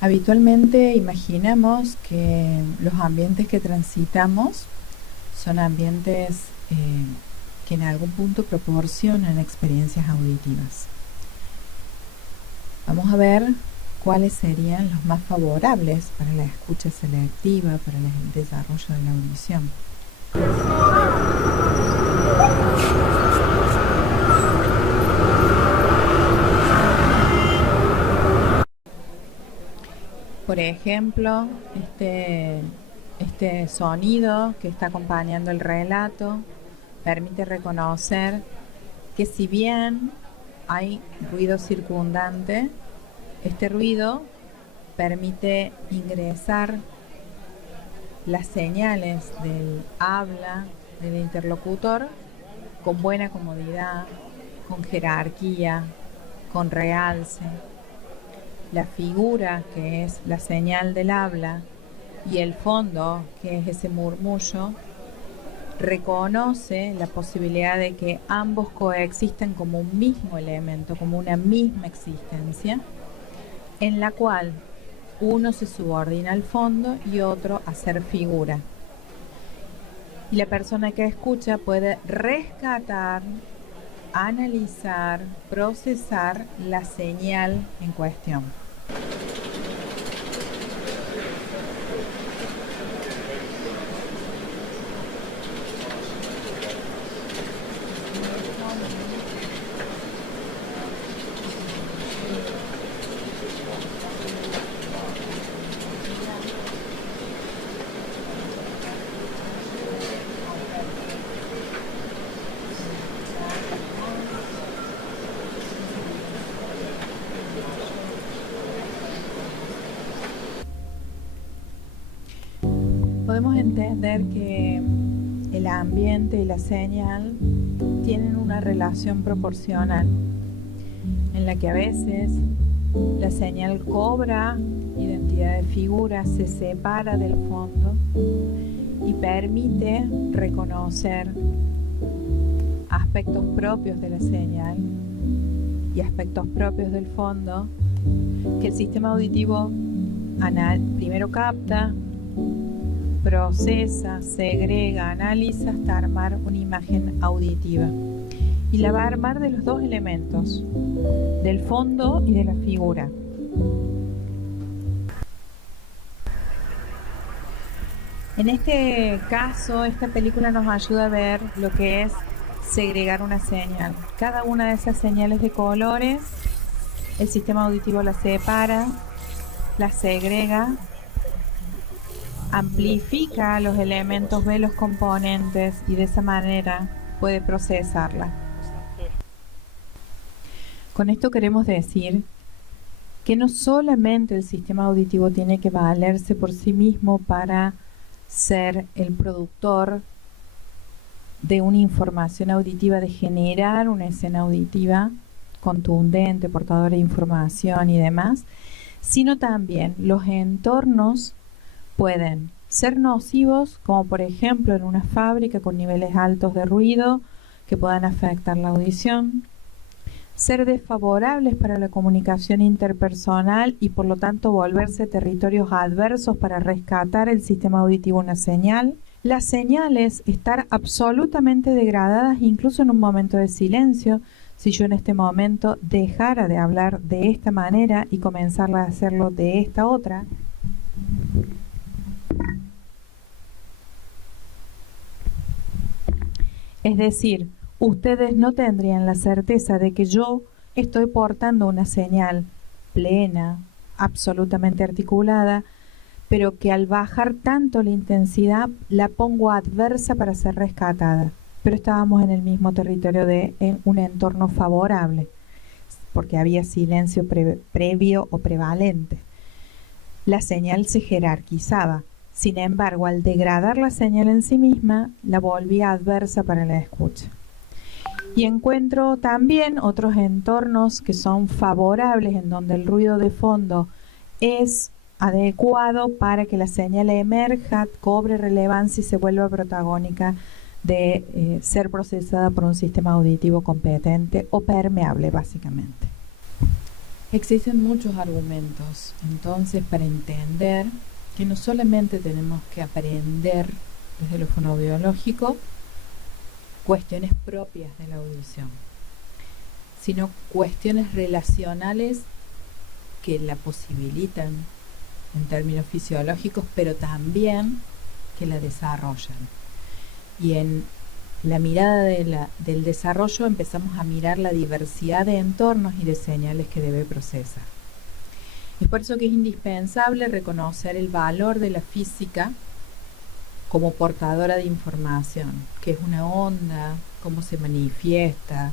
Habitualmente imaginamos que los ambientes que transitamos son ambientes que en algún punto proporcionan experiencias auditivas. Vamos a ver cuáles serían los más favorables para la escucha selectiva, para el desarrollo de la audición. Por ejemplo, este sonido que está acompañando el relato permite reconocer que si bien hay ruido circundante, este ruido permite ingresar las señales del habla del interlocutor con buena comodidad, con jerarquía, con realce. La figura, que es la señal del habla, y el fondo, que es ese murmullo, reconoce la posibilidad de que ambos coexisten como un mismo elemento, como una misma existencia, en la cual uno se subordina al fondo y otro a ser figura. Y la persona que escucha puede rescatar, analizar, procesar la señal en cuestión. Podemos entender que el ambiente y la señal tienen una relación proporcional, en la que a veces la señal cobra identidad de figura, se separa del fondo y permite reconocer aspectos propios de la señal y aspectos propios del fondo que el sistema auditivo primero capta, procesa, segrega, analiza hasta armar una imagen auditiva. Y la va a armar de los dos elementos, del fondo y de la figura. En este caso, esta película nos ayuda a ver lo que es segregar una señal. Cada una de esas señales de colores, el sistema auditivo las separa, las segrega, amplifica los elementos, ve los componentes y de esa manera puede procesarla. Con esto queremos decir que no solamente el sistema auditivo tiene que valerse por sí mismo para ser el productor de una información auditiva, de generar una escena auditiva contundente, portadora de información y demás, sino también los entornos pueden ser nocivos, como por ejemplo en una fábrica con niveles altos de ruido que puedan afectar la audición, ser desfavorables para la comunicación interpersonal y por lo tanto volverse territorios adversos para rescatar el sistema auditivo una señal. Las señales estar absolutamente degradadas incluso en un momento de silencio. Si yo en este momento dejara de hablar de esta manera y comenzara a hacerlo de esta otra, es decir, ustedes no tendrían la certeza de que yo estoy portando una señal plena, absolutamente articulada, pero que al bajar tanto la intensidad la pongo adversa para ser rescatada. Pero estábamos en el mismo territorio en un entorno favorable, porque había silencio previo o prevalente. La señal se jerarquizaba. Sin embargo, al degradar la señal en sí misma, la volvía adversa para la escucha. Y encuentro también otros entornos que son favorables, en donde el ruido de fondo es adecuado para que la señal emerja, cobre relevancia y se vuelva protagónica de ser procesada por un sistema auditivo competente o permeable, básicamente. Existen muchos argumentos, entonces, para entender que no solamente tenemos que aprender desde lo fonoaudiológico cuestiones propias de la audición, sino cuestiones relacionales que la posibilitan en términos fisiológicos, pero también que la desarrollan. Y en la mirada del desarrollo empezamos a mirar la diversidad de entornos y de señales que debe procesar. Es por eso que es indispensable reconocer el valor de la física como portadora de información, que es una onda, cómo se manifiesta,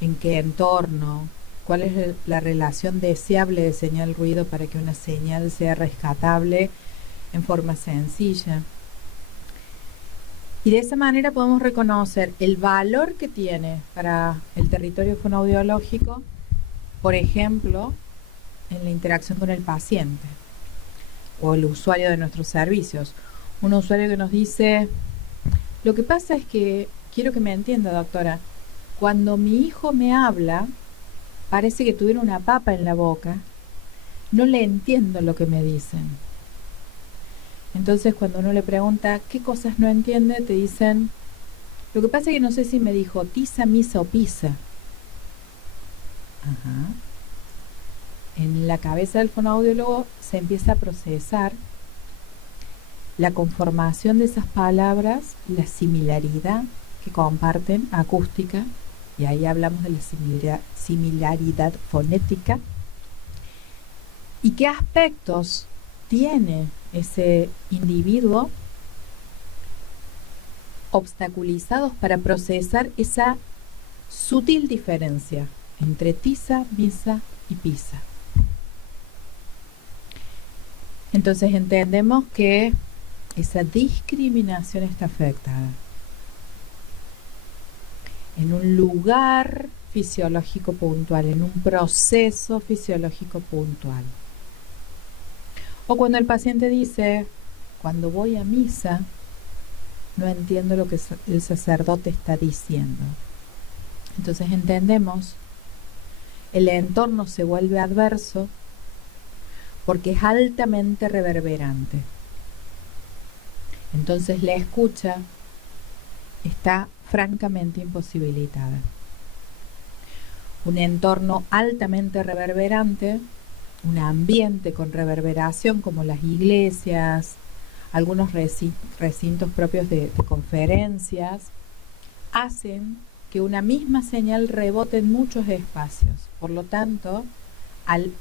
en qué entorno, cuál es la relación deseable de señal-ruido para que una señal sea rescatable en forma sencilla. Y de esa manera podemos reconocer el valor que tiene para el territorio fonoaudiológico, por ejemplo, en la interacción con el paciente o el usuario de nuestros servicios. Un usuario que nos dice: lo que pasa es que, quiero que me entienda, doctora, cuando mi hijo me habla, parece que tuviera una papa en la boca, no le entiendo lo que me dicen. Entonces, cuando uno le pregunta qué cosas no entiende, te dicen: lo que pasa es que no sé si me dijo tiza, misa o pizza. Ajá. En la cabeza del fonoaudiólogo se empieza a procesar la conformación de esas palabras, la similaridad que comparten acústica, y ahí hablamos de la similaridad fonética, y qué aspectos tiene ese individuo obstaculizados para procesar esa sutil diferencia entre tiza, misa y pizza. Entonces entendemos que esa discriminación está afectada en un lugar fisiológico puntual, en un proceso fisiológico puntual. O cuando el paciente dice: cuando voy a misa, no entiendo lo que el sacerdote está diciendo. Entonces entendemos, el entorno se vuelve adverso porque es altamente reverberante. Entonces la escucha está francamente imposibilitada. Un entorno altamente reverberante, un ambiente con reverberación como las iglesias, algunos recintos propios de conferencias, hacen que una misma señal rebote en muchos espacios. Por lo tanto, al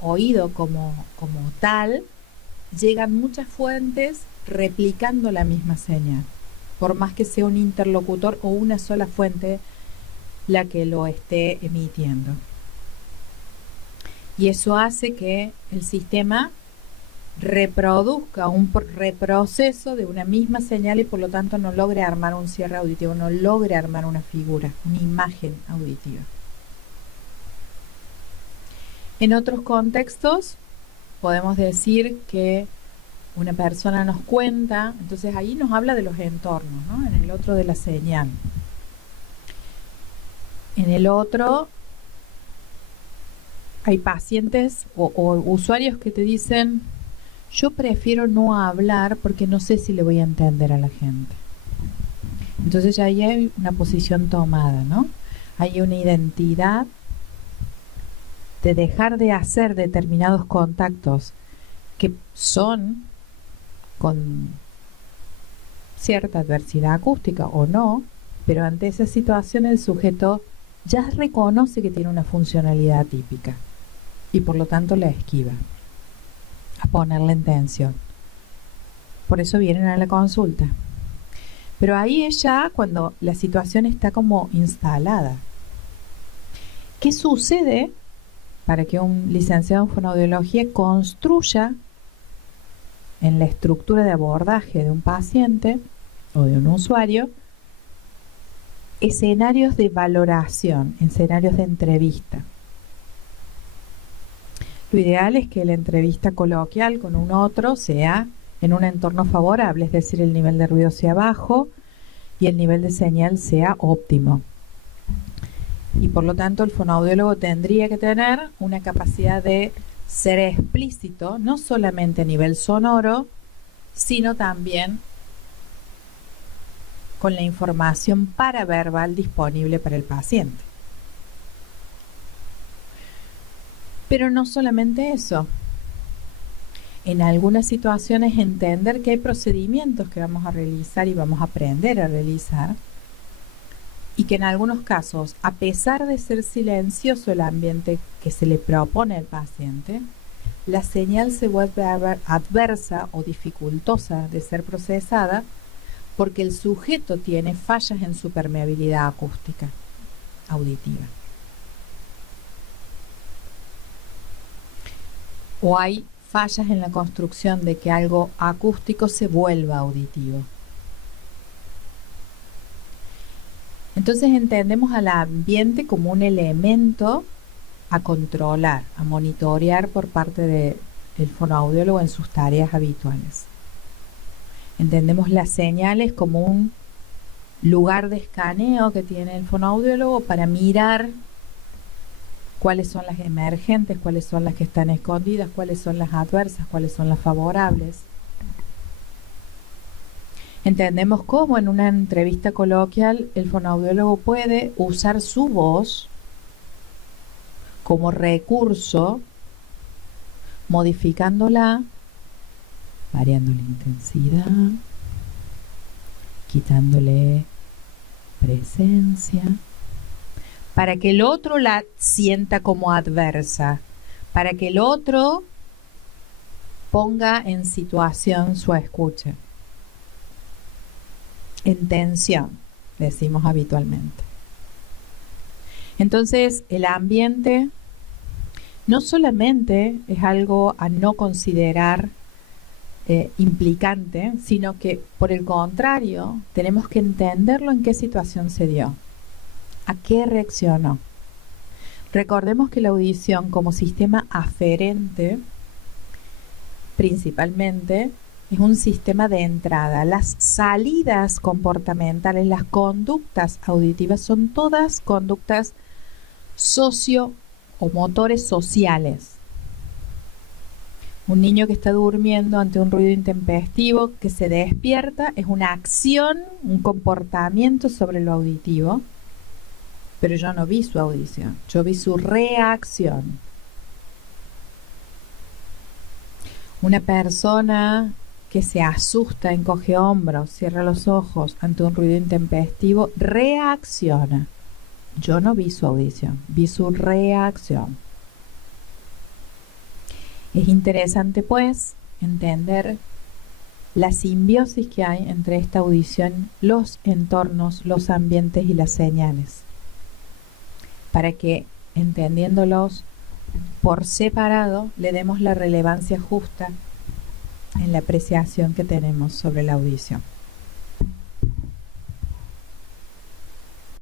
oído como tal, llegan muchas fuentes replicando la misma señal, por más que sea un interlocutor o una sola fuente la que lo esté emitiendo. Y eso hace que el sistema reproduzca un reproceso de una misma señal y por lo tanto no logre armar un cierre auditivo, no logre armar una figura, una imagen auditiva. En otros contextos podemos decir que una persona nos cuenta, entonces ahí nos habla de los entornos, ¿no? En el otro de la señal. En el otro hay pacientes o usuarios que te dicen: yo prefiero no hablar porque no sé si le voy a entender a la gente. Entonces ya ahí hay una posición tomada, ¿no? Hay una identidad de dejar de hacer determinados contactos que son con cierta adversidad acústica o no, pero ante esa situación el sujeto ya reconoce que tiene una funcionalidad típica y por lo tanto la esquiva, a ponerle en tensión. Por eso vienen a la consulta. Pero ahí es ya cuando la situación está como instalada. ¿Qué sucede para que un licenciado en fonoaudiología construya en la estructura de abordaje de un paciente o de un usuario escenarios de valoración, escenarios de entrevista? Lo ideal es que la entrevista coloquial con un otro sea en un entorno favorable, es decir, el nivel de ruido sea bajo y el nivel de señal sea óptimo. y por lo tanto el fonoaudiólogo tendría que tener una capacidad de ser explícito, no solamente a nivel sonoro, sino también con la información paraverbal disponible para el paciente. Pero no solamente eso. En algunas situaciones entender que hay procedimientos que vamos a realizar y vamos a aprender a realizar, y que en algunos casos, a pesar de ser silencioso el ambiente que se le propone al paciente, la señal se vuelve adversa o dificultosa de ser procesada porque el sujeto tiene fallas en su permeabilidad acústica, auditiva. O hay fallas en la construcción de que algo acústico se vuelva auditivo. Entonces entendemos al ambiente como un elemento a controlar, a monitorear por parte del fonoaudiólogo en sus tareas habituales. Entendemos las señales como un lugar de escaneo que tiene el fonoaudiólogo para mirar cuáles son las emergentes, cuáles son las que están escondidas, cuáles son las adversas, cuáles son las favorables. Entendemos cómo en una entrevista coloquial el fonoaudiólogo puede usar su voz como recurso, modificándola, variando la intensidad, quitándole presencia, para que el otro la sienta como adversa, para que el otro ponga en situación su escucha. En tensión, decimos habitualmente. Entonces, el ambiente no solamente es algo a no considerar implicante, sino que, por el contrario, tenemos que entenderlo en qué situación se dio, a qué reaccionó. Recordemos que la audición como sistema aferente, principalmente, es un sistema de entrada. Las salidas comportamentales, las conductas auditivas son todas conductas socio o motores sociales. Un niño que está durmiendo ante un ruido intempestivo que se despierta es una acción, un comportamiento sobre lo auditivo, pero yo no vi su audición, yo vi su reacción. Una persona que se asusta, encoge hombros, cierra los ojos ante un ruido intempestivo, reacciona. Yo no vi su audición, vi su reacción. Es interesante, pues, entender la simbiosis que hay entre esta audición, los entornos, los ambientes y las señales, para que, entendiéndolos por separado, le demos la relevancia justa en la apreciación que tenemos sobre la audición.